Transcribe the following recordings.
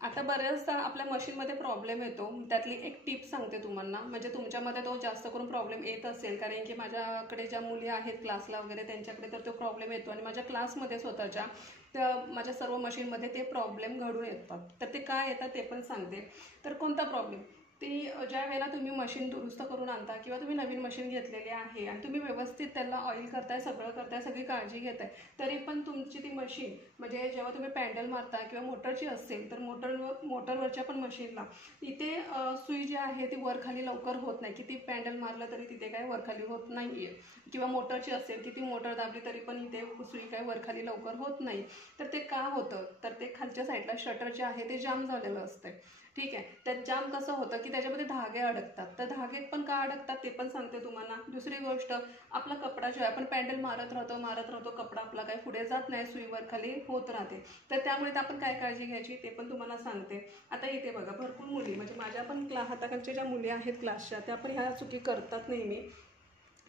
आता बऱ्याचदा आपल्या मशीनमध्ये प्रॉब्लेम येतो, त्यातली एक टिप सांगते तुम्हाला. म्हणजे तुमच्यामध्ये तो जास्त करून प्रॉब्लेम येत असेल, कारण की माझ्याकडे ज्या मुली आहेत क्लासला वगैरे त्यांच्याकडे तर तो प्रॉब्लेम येतो आणि माझ्या क्लासमध्ये स्वतःच्या तर माझ्या सर्व मशीनमध्ये ते प्रॉब्लेम घडून येतात. तर ते काय येतात ते पण सांगते. तर कोणता प्रॉब्लेम, ती ज्या वेळेला तुम्ही मशीन दुरुस्त करून आणता किंवा तुम्ही नवीन मशीन घेतलेली आहे आणि तुम्ही व्यवस्थित त्याला ऑइल करताय, सगळं करताय, सगळी काळजी घेताय, तरी पण तुमची ती मशीन म्हणजे जेव्हा तुम्ही पॅन्डल मारता किंवा मोटरची असेल तर मोटरवरच्या पण मशीनला इथे सुई जी आहे ती वरखाली लवकर होत नाही. किती पॅन्डल मारलं तरी तिथे काय वरखाली होत नाही आहे. किंवा मोटरची असेल, किती मोटर दाबली तरी पण इथे सुई काय वरखाली लवकर होत नाही. तर ते का होतं, तर ते खालच्या साईडला शटर जे आहे ते जाम झालेलं असतं. ठीक आहे, त्यात जाम कसं होतं की त्याच्यामध्ये धागे अडकतात. तर धागे पण का अडकतात ते पण सांगते तुम्हाला. दुसरी गोष्ट, आपला कपडा जो आहे आपण पॅन्डल मारत राहतो, कपडा आपला काही पुढे जात नाही, सुईवर खाली होत राहते. तर त्यामुळे आपण काय काळजी घ्यायची ते पण तुम्हाला सांगते. आता इथे बघा, भरपूर मुली म्हणजे माझ्या पण हाताखालच्या ज्या मुली आहेत क्लासच्या, त्या पण ह्या चुकी करतात नेहमी.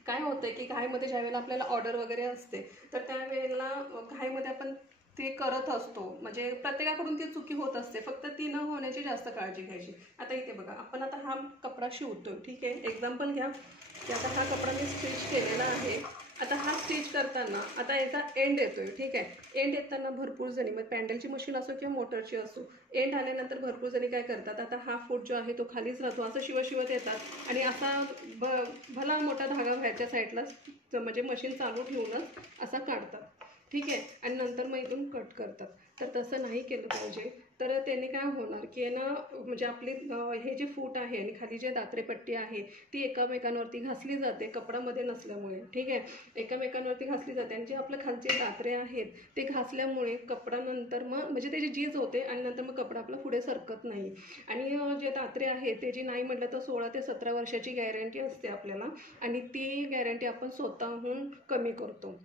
काय होतं की घाईमध्ये ज्यावेळेला आपल्याला ऑर्डर वगैरे असते तर त्यावेळेला घाईमध्ये आपण ते करत असतो. म्हणजे प्रत्येकाकडून ती चुकी होत असते, फक्त ती न होण्याची जास्त काळजी घ्यायची. आता इथे बघा, आपण आता हा कपडा शिवतोय, ठीक आहे, एक्झाम्पल घ्या की आता हा कपडा मी स्टिच केलेला आहे. आता हा स्टिच करताना आता याचा एंड येतोय, ठीक आहे. एंड येताना भरपूर जणी, मग पॅन्डलची मशीन असो किंवा मोटरची असो, एंड आल्यानंतर भरपूर जणी काय करतात, आता हा फूट जो आहे तो खालीच राहतो, असं शिवत येतात आणि असा भला मोठा धागा व्हायच्या साईडला म्हणजे मशीन चालू ठेवूनच असा काढतात, ठीक आहे, आणि नंतर मग इथून कट करतात. तर तसं नाही केलं पाहिजे. तर त्याने काय होणार की ना, म्हणजे आपली हे जे फूट आहे आणि खाली जे दात्रेपट्टी आहे ती एकामेकांवरती घासली जाते कपडामध्ये नसल्यामुळे, ठीक आहे, एकामेकांवरती घासली जाते आणि जे आपलं खालचे दात्रे आहेत ते घासल्यामुळे कपडा नंतर मग म्हणजे त्याची झीज होते आणि नंतर मग कपडा आपला पुढे सरकत नाही. आणि जे दात्रे आहेत त्याची नाही म्हटलं तर 16 ते 17 वर्षाची गॅरंटी असते आपल्याला, आणि ती गॅरंटी आपण स्वतःहून कमी करतो.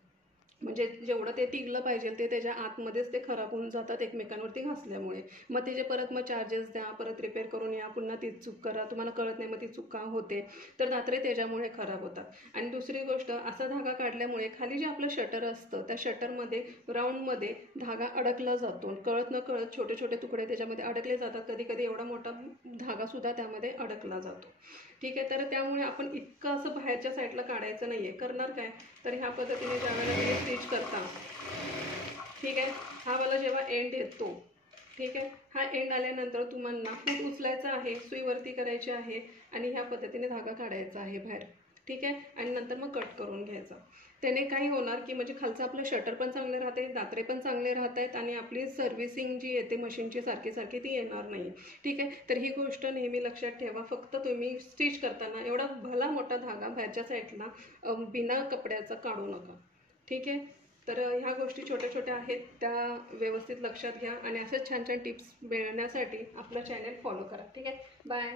म्हणजे जेवढं ते टिकलं पाहिजे ते त्याच्या आतमध्येच ते खराब होऊन जातात एकमेकांवरती घासल्यामुळे. मग त्याचे परत मग चार्जेस द्या, परत रिपेअर करून या, पुन्हा ती चूक करा, तुम्हाला कळत नाही, मग ती चूक का होते, तर दात्रे त्याच्यामुळे खराब होतात. आणि दुसरी गोष्ट, असा धागा काढल्यामुळे खाली जे आपलं शटर असतं त्या शटरमध्ये राऊंडमध्ये धागा अडकला जातो, कळत न कळत छोटे छोटे तुकडे त्याच्यामध्ये अडकले जातात. कधी कधी एवढा मोठा धागासुद्धा त्यामध्ये अडकला जातो, ठीक आहे. तर त्यामुळे आपण इतकं असं बाहेरच्या साईडला काढायचं नाही आहे. करणार काय, तर ह्या पद्धतीने ज्यावेळेला तुम्ही स्टिच करता, ठीक आहे, हा वाला जेव्हा एंड येतो, ठीक आहे, हा एंड आल्यानंतर तुम्हाला फूट उचलायचा आहे, सुईवरती करायची आहे आणि ह्या पद्धतीने धागा काढायचा आहे बाहेर, ठीक आहे, आणि नंतर मग कट करून घ्यायचा. त्याने काही होणार की म्हणजे खालचं आपलं शटर पण चांगले राहते, दात्रे पण चांगले राहत आहेत आणि आपली सर्व्हिसिंग जी येते मशीनची सारखी सारखी ती येणार नाही, ठीक आहे. तर ही गोष्ट नेहमी लक्षात ठेवा. फक्त तुम्ही स्टिच करताना एवढा भला मोठा धागा बाहेरच्या साईडला बिना कपड्याचा काढू नका, ठीक आहे. तर ह्या गोष्टी छोट्या छोट्या आहेत, त्या व्यवस्थित लक्षात घ्या आणि असंच छान छान टिप्स मिळण्यासाठी आपलं चॅनल फॉलो करा, ठीक आहे. बाय.